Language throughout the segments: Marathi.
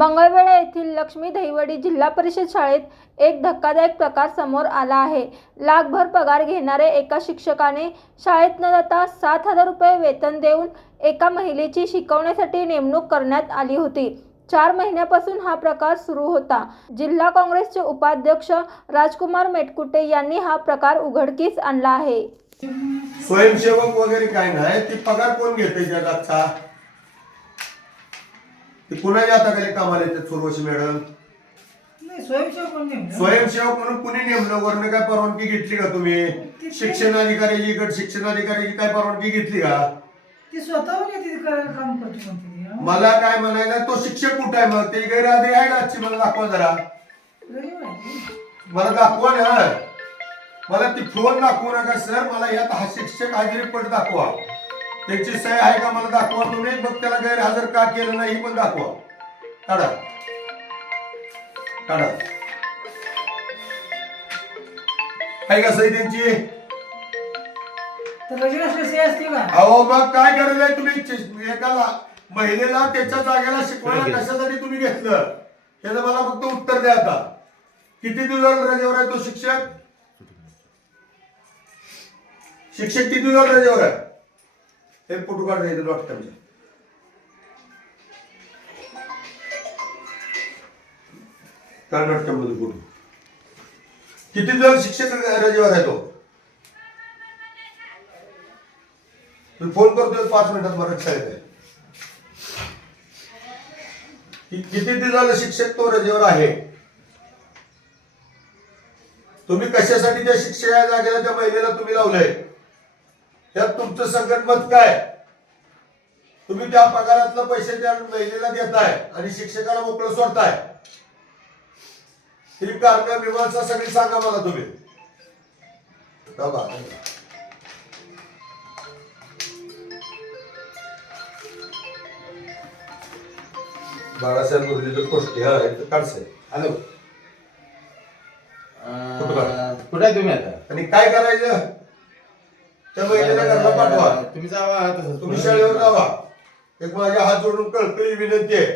मंगळवेढा येथील लक्ष्मी दहिवडी जिल्हा परिषद शाळेत एक धक्कादायक प्रकार समोर आला आहे. लाखभर पगार घेणारे एका शिक्षकाने शाळेत न जाता सात हजार रुपये वेतन देऊन एका महिलेची शिकवण्यासाठी नेमणूक करण्यात आली होती. चार महिन्यापासून हा प्रकार सुरू होता. जिल्हा काँग्रेसचे उपाध्यक्ष राजकुमार मेटकुटे यांनी हा प्रकार उघडकीस आणला आहे. स्वयंसेवक वगैरे काय नाही ती पगार कोण घेते जगाचा? ती कुणाच्या हाताखाली कामाला येते सुरवशी मॅडम? नाही स्वयंसेवक कोण नेमलं? स्वयंसेवक म्हणून कुणी नेमलं? वरनं काय परवानगी घेतली का तुम्ही? शिक्षण अधिकाऱ्याची गट शिक्षण अधिकाऱ्याची काय परवानगी घेतली का? ती स्वतःहून येते ती करायला काम करते म्हणते ती, हं? मला काय म्हणायचं तो शिक्षक कुठं आहे मग? ते गैरहजरी आहे ना आजची? मला दाखवा जरा. रविवार आहे ती. मला दाखवा ना. मला ती फोन दाखवू नका सर. मला यात हा शिक्षक हाजिरी पट दाखवा. त्याची सही आहे का मला दाखवा. तुम्ही मग त्याला गैरहजर का केलं नाही हे पण दाखवा. काढा. काढा. आहे का सही त्यांची? अहो मग काय गरज आहे तुम्ही? एकाला महिलेला त्याच्या जागेला शिकवायला कशासाठी तुम्ही घेतलं? त्याचं मला फक्त उत्तर द्या आता. किती दिवस रजेवर आहे तो शिक्षक? शिक्षक किती दिवस रजेवर आहे? हे फोटो काढ द्यायचं डॉक्टरच्या काढ डॉक्टरमध्ये फोटो? किती जण शिक्षक रजेवर आहे तो? फोन करतोय पाच मिनिटात मला शाळेत आहे. किती दिवसाला शिक्षक तो रजेवर आहे? तुम्ही कशासाठी त्या शिक्षका जागेला त्या महिलेला तुम्ही लावलंय? त्यात तुमचं संकट मत काय? तुम्ही त्या पगारातलं पैसे त्या महिलेला देताय आणि शिक्षकाला मोकळं सोडताय. ही कारण मीमांसा सगळी सांगा मला तुम्ही. बाळासाहेब मुरलीधर कोष्टे हा काढसाहेब हॅलो. कुठं तुम्ही आता? आणि काय करायचं? त्या महिलेला घरला पाठवा. तुम्ही जावा तसंच. तुम्ही शाळेवर जावा. एक माझ्या हात जोडून कळकळी विनंती आहे.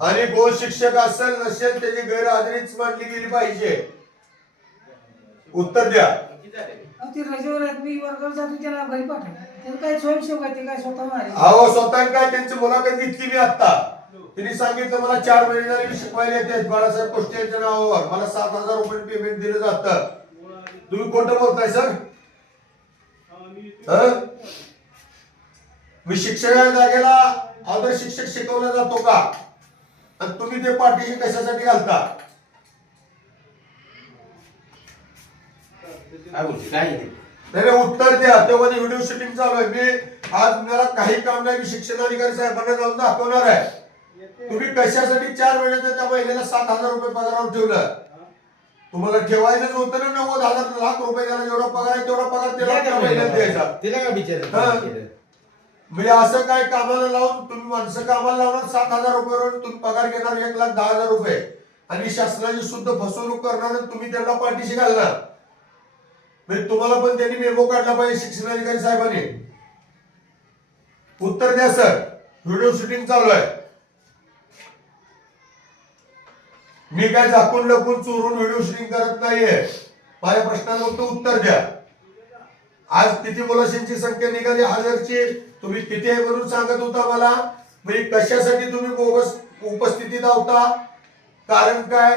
आणि गोल शिक्षक असेल नसेल त्याची गैरहजेरीच मांडली गेली पाहिजे. उत्तर द्या. अहो, ती रजेवर आहेत. मी वर्गावर जातो त्याला घरी पाठवलं त्याला काय स्वयंसेवक आहे ते काय स्वतःहून आले अहो स्वतः काय त्यांची मुलाखत घेतली मी आता त्यांनी सांगितलं मला चार महिने झाले मी शिकवायला येते बाळासाहेब कोष्टे यांच्या नावावर. मला सात हजार रुपये पेमेंट दिलं जातं. तुम्ही खोटं बोलताय सर हं? मी शिक्षका जागेला अदर शिक्षक शिकवला जातो का? आणि तुम्ही ते पाठीशी कशासाठी घालता? नाही उत्तर द्या. तेव्हा व्हिडिओ शूटिंग चालू आहे. मी आज मला काही काम नाही मी शिक्षण अधिकारी साहेबांना जाऊन दाखवणार आहे. तुम्ही कशासाठी चार महिन्याच्या त्या महिलेला सात हजार रुपये पगारावर ठेवलं? तुम्हाला ठेवायचंच होतं ना नव्वद हजार लाख रुपये त्याला जेवढा पगार आहे तेवढा पगार त्याला महिन्यात द्यायचा. तिला काय हा. विचार म्हणजे असं काय कामाला लावून तुम्ही माणसं कामाला लावणार सात हजार रुपयावर तुम्ही पगार घेणार एक लाख दहा हजार रुपये. आणि शासनाची शुद्ध फसवणूक करणार तुम्ही त्यांना पाठीशी घालणार. म्हणजे तुम्हाला पण त्यांनी मेमो काढला पाहिजे शिक्षण अधिकारी साहेबांनी. उत्तर द्या सर. व्हिडिओ शूटिंग चालू आहे. मी काय झाकून लपून चोरून व्हिडिओ शूटिंग करत नाहीये. माझ्या प्रश्नाला फक्त उत्तर द्या. आज किती मुलाशींची संख्या निघाली हजारची. तुम्ही किती आहे म्हणून सांगत होता मला. म्हणजे कशासाठी तुम्ही बोगस उपस्थिती धावता कारण काय?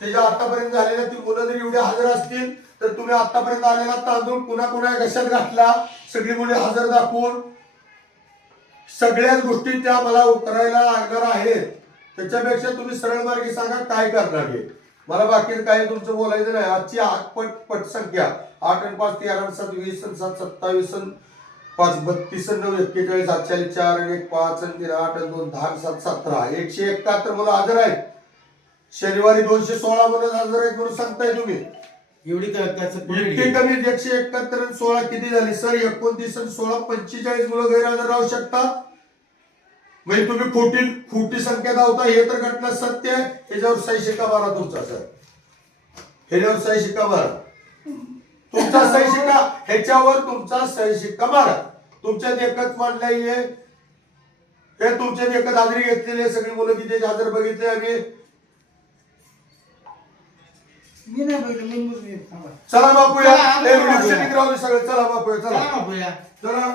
त्याच्या आतापर्यंत झालेल्या ती मुलं जर एवढे हजर असतील तर तुम्ही आतापर्यंत आलेला तांदूळ पुन्हा पुन्हा कशात घातला? सगळी मुले हजर दाखवून. सगळ्याच गोष्टी त्या मला करायला लागणार आहेत. त्याच्यापेक्षा तुम्ही सरळ मार्गी सांगा काय करणार आहे मला बाकी काही तुमचं बोलायचं नाही. आजची आठ पट पट संख्या. आठ आणि पाच तेरा सात वीस आणि सात सत्तावीस आणि पाच बत्तीस नऊ एक्केचाळीस अठ्ठावीस चार आणि एक पाच आणि तीन आठ आणि दोन दहा सात सतरा. एकशे एकाहत्तर मुलं हजर आहेत. शनिवारी दोनशे सोळा मुलं हजर आहेत म्हणून सांगताय तुम्ही. एवढी? कमी एकशे एकाहत्तर आणि सोळा किती झाले? सर एकोणतीस आणि सोळा पंचेचाळीस मुलं गैरहजर राहू शकतात? म्हणजे तुम्ही खोटी खोटी संख्या दावता हे तर घटना सत्य आहे. ह्याच्यावर साई शिका बारा तुमचा सर. ह्याच्यावर साई शिका बारा तुमचा साई शिका ह्याच्यावर तुमचा साई शिक्का बारा तुमच्यात एकच मांडलाही आहे हे तुमच्या एकच हाजरी घेतलेली आहे सगळी मुलं तिथे हजर बघितले आम्ही. चला बापूया. सगळं. चला बापूया चला बापूया. चला.